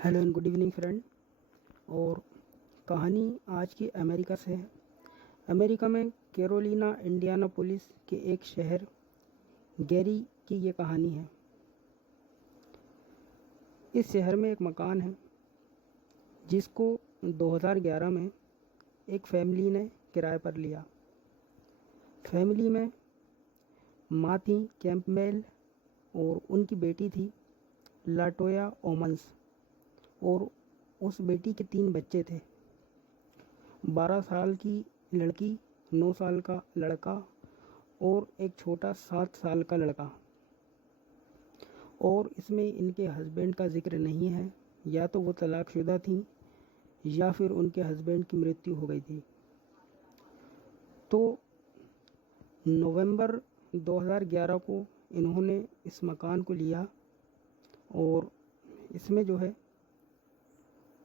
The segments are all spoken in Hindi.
Hello and good evening friend. और कहानी आज की अमेरिका से है। अमेरिका में कैरोलिना इंडियानापोलिस के एक शहर गैरी की ये कहानी है। इस शहर में एक मकान है जिसको 2011 में एक फैमिली ने किराए पर लिया। फैमिली में माँ थी कैंपबेल और उनकी बेटी थी लाटोया ओमन्स, और उस बेटी के 3 बच्चे थे। 12 साल की लड़की, 9 साल का लड़का और एक छोटा 7 साल का लड़का। और इसमें इनके हस्बैंड का जिक्र नहीं है, या तो वो तलाकशुदा थी या फिर उनके हस्बैंड की मृत्यु हो गई थी। तो नवंबर 2011 को इन्होंने इस मकान को लिया और इसमें जो है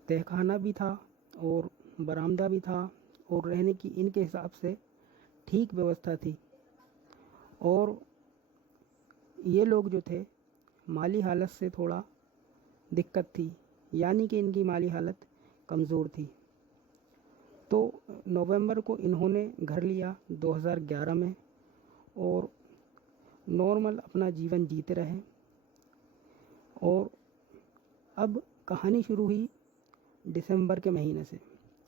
तहखाना भी था और बरामदा भी था और रहने की इनके हिसाब से ठीक व्यवस्था थी। और ये लोग जो थे माली हालत से थोड़ा दिक्कत थी, यानी कि इनकी माली हालत कमज़ोर थी। तो नवंबर को इन्होंने घर लिया 2011 में और नॉर्मल अपना जीवन जीते रहे। और अब कहानी शुरू हुई दिसंबर के महीने से।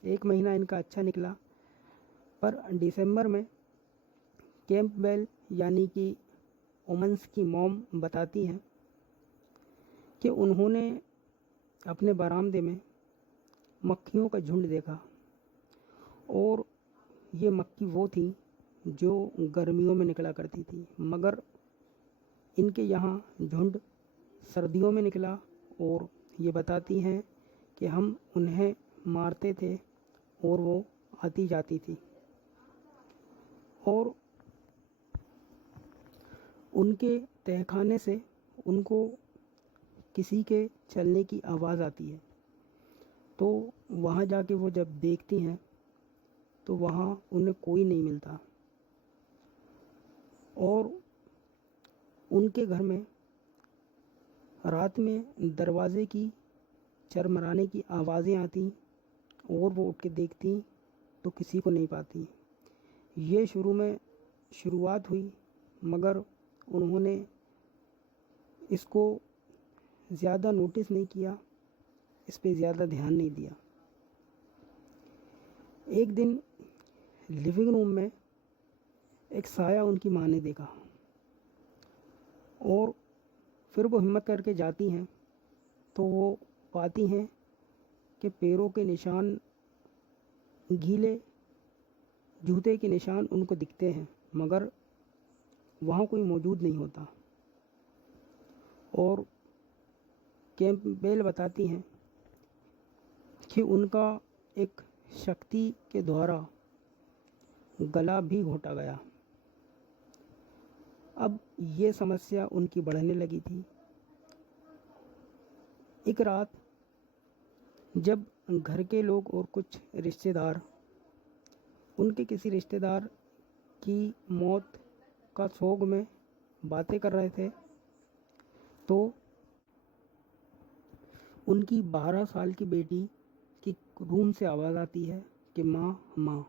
एक महीना इनका अच्छा निकला, पर दिसंबर में कैंपबेल यानी कि ओमन्स की मॉम बताती हैं कि उन्होंने अपने बरामदे में मक्खियों का झुंड देखा। और ये मक्खी वो थी जो गर्मियों में निकला करती थी, मगर इनके यहाँ झुंड सर्दियों में निकला। और ये बताती हैं कि हम उन्हें मारते थे और वो आती जाती थी। और उनके तहखाने से उनको किसी के चलने की आवाज़ आती है। तो वहाँ जाके वो जब देखती हैं तो वहाँ उन्हें कोई नहीं मिलता। और उनके घर में रात में दरवाज़े की चरमराने की आवाज़ें आती और वो उठ के देखती तो किसी को नहीं पाती। ये शुरू में शुरुआत हुई, मगर उन्होंने इसको ज़्यादा नोटिस नहीं किया, इस पे ज़्यादा ध्यान नहीं दिया। एक दिन लिविंग रूम में एक साया उनकी माँ ने देखा और फिर वो हिम्मत करके जाती हैं तो वो पाती हैं कि पैरों के निशान, गीले जूते के निशान उनको दिखते हैं, मगर वहाँ कोई मौजूद नहीं होता। और कैंपबेल बताती हैं कि उनका एक शक्ति के द्वारा गला भी घोटा गया। अब ये समस्या उनकी बढ़ने लगी थी। एक रात जब घर के लोग और कुछ रिश्तेदार उनके किसी रिश्तेदार की मौत का शोक में बातें कर रहे थे, तो उनकी 12 साल की बेटी की रूम से आवाज़ आती है कि माँ माँ।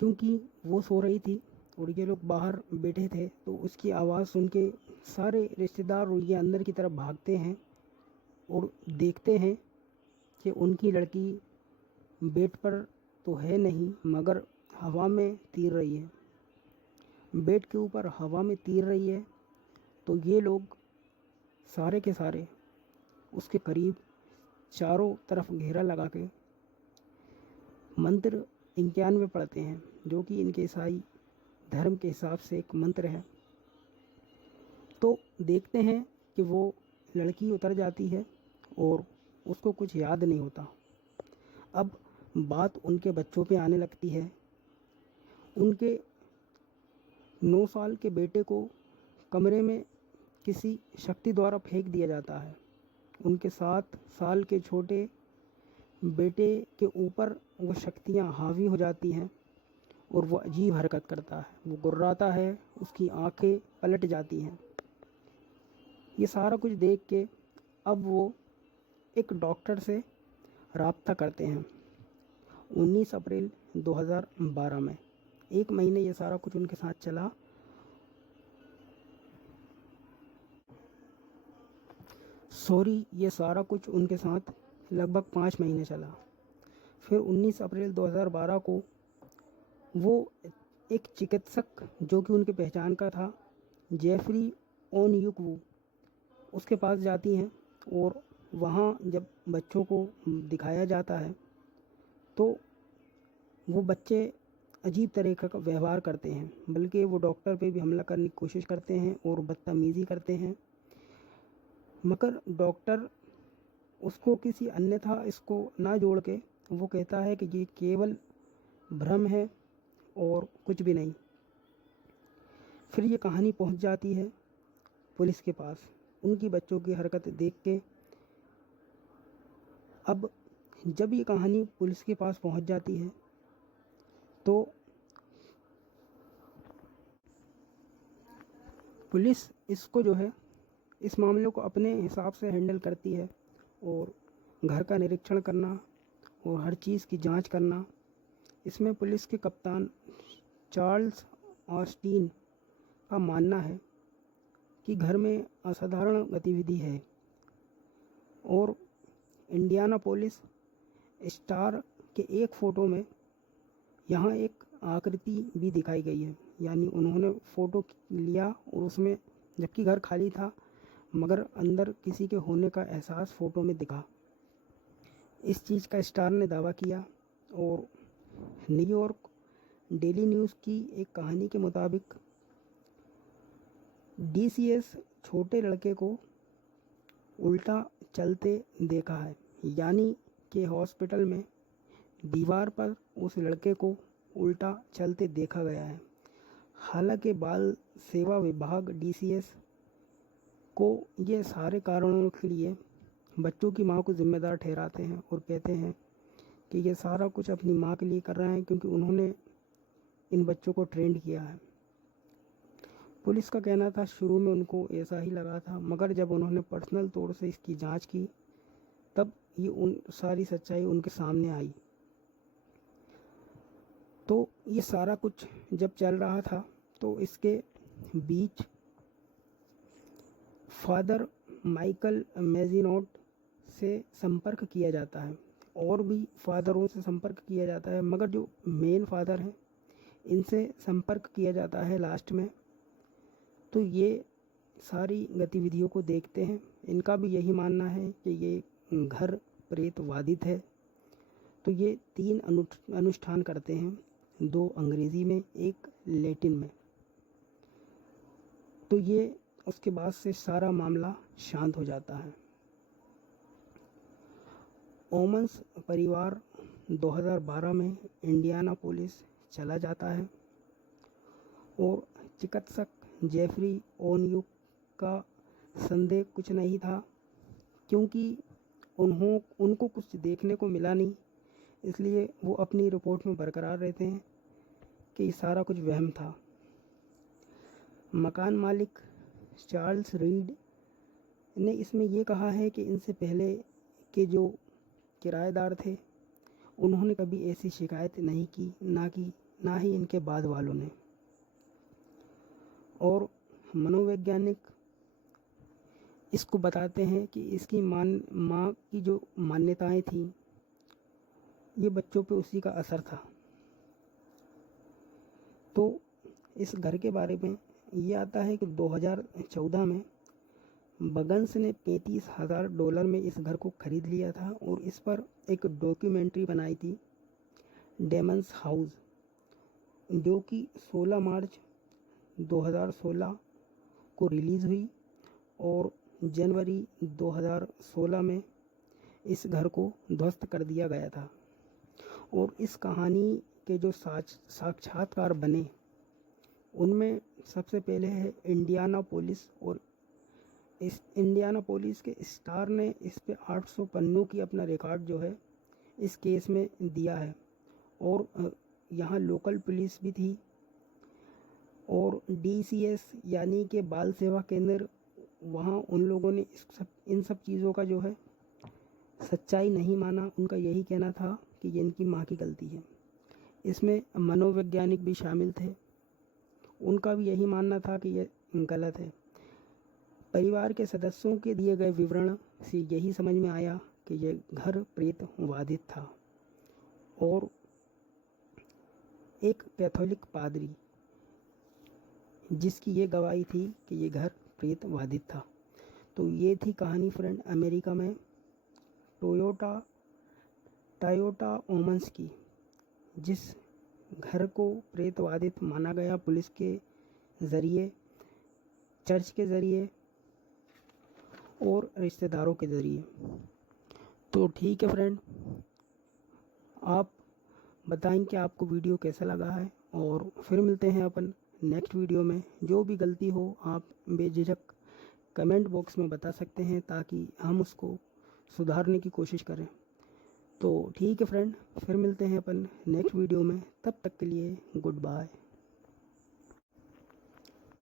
क्योंकि वो सो रही थी और ये लोग बाहर बैठे थे, तो उसकी आवाज़ सुन के सारे रिश्तेदार ये अंदर की तरफ भागते हैं और देखते हैं कि उनकी लड़की बेड पर तो है नहीं, मगर हवा में तीर रही है। बेड के ऊपर हवा में तीर रही है। तो ये लोग सारे के सारे उसके करीब चारों तरफ घेरा लगा के मंत्र 91 पढ़ते हैं, जो कि इनके ईसाई धर्म के हिसाब से एक मंत्र है। तो देखते हैं कि वो लड़की उतर जाती है और उसको कुछ याद नहीं होता। अब बात उनके बच्चों पे आने लगती है। उनके 9 साल के बेटे को कमरे में किसी शक्ति द्वारा फेंक दिया जाता है। उनके 7 साल के छोटे बेटे के ऊपर वो शक्तियाँ हावी हो जाती हैं और वो अजीब हरकत करता है, वो गुर्राता है, उसकी आंखें पलट जाती हैं। ये सारा कुछ देख के अब वो एक डॉक्टर से राब्ता करते हैं 19 अप्रैल 2012 में। 1 महीने ये सारा कुछ उनके साथ चला। ये सारा कुछ उनके साथ लगभग 5 महीने चला। फिर 19 अप्रैल 2012 को वो एक चिकित्सक जो कि उनकी पहचान का था, जेफरी ओनयुक्वू, उसके पास जाती हैं और वहाँ जब बच्चों को दिखाया जाता है तो वो बच्चे अजीब तरीक़े का व्यवहार करते हैं, बल्कि वो डॉक्टर पे भी हमला करने की कोशिश करते हैं और बदतमीज़ी करते हैं। मगर डॉक्टर उसको किसी अन्यथा इसको ना जोड़ के वो कहता है कि ये केवल भ्रम है और कुछ भी नहीं। फिर ये कहानी पहुंच जाती है पुलिस के पास उनकी बच्चों की हरकत देख के। अब जब ये कहानी पुलिस के पास पहुंच जाती है तो पुलिस इसको जो है, इस मामले को अपने हिसाब से हैंडल करती है और घर का निरीक्षण करना और हर चीज़ की जांच करना। इसमें पुलिस के कप्तान चार्ल्स ऑस्टीन का मानना है कि घर में असाधारण गतिविधि है और इंडियानापोलिस स्टार के एक फ़ोटो में यहाँ एक आकृति भी दिखाई गई है। यानी उन्होंने फ़ोटो लिया और उसमें, जबकि घर खाली था, मगर अंदर किसी के होने का एहसास फ़ोटो में दिखा। इस चीज़ का स्टार ने दावा किया। और न्यूयॉर्क डेली न्यूज़ की एक कहानी के मुताबिक डीसीएस छोटे लड़के को उल्टा चलते देखा है, यानी कि हॉस्पिटल में दीवार पर उस लड़के को उल्टा चलते देखा गया है। हालांकि बाल सेवा विभाग डीसीएस को ये सारे कारणों के लिए बच्चों की मां को जिम्मेदार ठहराते हैं और कहते हैं कि ये सारा कुछ अपनी मां के लिए कर रहे हैं क्योंकि उन्होंने इन बच्चों को ट्रेंड किया है। पुलिस का कहना था शुरू में उनको ऐसा ही लगा था, मगर जब उन्होंने पर्सनल तौर से इसकी जांच की तब ये सारी सच्चाई उनके सामने आई। तो ये सारा कुछ जब चल रहा था तो इसके बीच फादर माइकल मैजिनोट से संपर्क किया जाता है और भी फादरों से संपर्क किया जाता है, मगर जो मेन फादर हैं इनसे संपर्क किया जाता है लास्ट में। तो ये सारी गतिविधियों को देखते हैं। इनका भी यही मानना है कि ये घर प्रेत वादित है। तो ये 3 अनुष्ठान करते हैं, 2 अंग्रेज़ी में, 1 लैटिन में। तो ये उसके बाद से सारा मामला शांत हो जाता है। ओमन्स परिवार 2012 में इंडियानापोलिस चला जाता है और चिकित्सक जेफरी ओनयुक का संदेह कुछ नहीं था, क्योंकि उनको कुछ देखने को मिला नहीं, इसलिए वो अपनी रिपोर्ट में बरकरार रहते हैं कि सारा कुछ वहम था। मकान मालिक चार्ल्स रीड ने इसमें ये कहा है कि इनसे पहले के जो किराएदार थे उन्होंने कभी ऐसी शिकायत नहीं की, ना ही इनके बाद वालों ने। और मनोवैज्ञानिक इसको बताते हैं कि इसकी माँ की जो मान्यताएं थीं ये बच्चों पे उसी का असर था। तो इस घर के बारे में ये आता है कि 2014 में बगन्स ने $35,000 में इस घर को खरीद लिया था और इस पर एक डॉक्यूमेंट्री बनाई थी, डेमन्स हाउस, जो कि 16 मार्च 2016 को रिलीज़ हुई और जनवरी 2016 में इस घर को ध्वस्त कर दिया गया था। और इस कहानी के जो साक्षात्कार बने उनमें सबसे पहले है इंडियानापोलिस, और इस इंडियानापोलिस के स्टार ने इस पे 800 पन्नों की अपना रिकॉर्ड जो है इस केस में दिया है। और यहाँ लोकल पुलिस भी थी और डीसीएस यानी कि बाल सेवा केंद्र वहाँ उन लोगों ने इन सब चीज़ों का जो है सच्चाई नहीं माना। उनका यही कहना था कि ये इनकी माँ की गलती है। इसमें मनोवैज्ञानिक भी शामिल थे, उनका भी यही मानना था कि ये गलत है। परिवार के सदस्यों के दिए गए विवरण से यही समझ में आया कि ये घर प्रेत बाधित था और एक कैथोलिक पादरी जिसकी ये गवाही थी कि ये घर प्रेत बाधित था। तो ये थी कहानी फ्रेंड अमेरिका में टोयोटा ओमन्स की, जिस घर को प्रेत बाधित माना गया पुलिस के ज़रिए, चर्च के ज़रिए और रिश्तेदारों के ज़रिए। तो ठीक है फ्रेंड, आप बताएं कि आपको वीडियो कैसा लगा है और फिर मिलते हैं अपन नेक्स्ट वीडियो में। जो भी गलती हो आप बेझिझक कमेंट बॉक्स में बता सकते हैं ताकि हम उसको सुधारने की कोशिश करें। तो ठीक है फ्रेंड, फिर मिलते हैं अपन नेक्स्ट वीडियो में। तब तक के लिए गुड बाय।